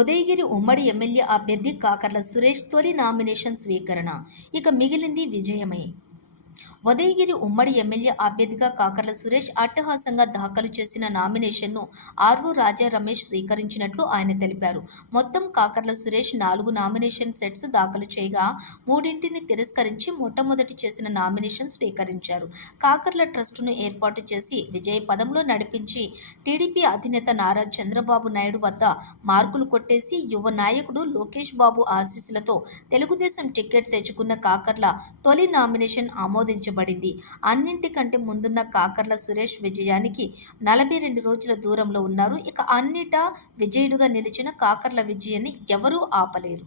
ఉదయగిరి ఉమ్మడి ఎమ్మెల్యే అభ్యర్థి కాకర్ల సురేష్ తొలి నామినేషన్ స్వీకరణ. ఇక మిగిలింది విజయమే. ఉదయగిరి ఉమ్మడి ఎమ్మెల్యే అభ్యర్థిగా కాకర్ల సురేష్ అట్టహాసంగా దాఖలు చేసిన నామినేషన్ను ఆర్వో రాజా రమేష్ స్వీకరించినట్లు ఆయన తెలిపారు. మొత్తం కాకర్ల సురేష్ 4 నామినేషన్ సెట్స్ దాఖలు చేయగా మూడింటిని తిరస్కరించి మొట్టమొదటి చేసిన నామినేషన్ స్వీకరించారు. కాకర్ల ట్రస్టును ఏర్పాటు చేసి విజయ పదంలో నడిపించి టీడీపీ అధినేత నారా చంద్రబాబు నాయుడు వద్ద మార్కులు కొట్టేసి యువ నాయకుడు లోకేష్ బాబు ఆశీస్సులతో తెలుగుదేశం టికెట్ తెచ్చుకున్న కాకర్ల తొలి నామినేషన్ ఆమోదించబడింది. అన్నింటికంటే ముందున్న కాకర్ల సురేష్ విజయానికి 42 రోజుల దూరంలో ఉన్నారు. ఇక అన్నిటా విజయుడుగా నిలిచిన కాకర్ల విజయాన్ని ఎవరూ ఆపలేరు.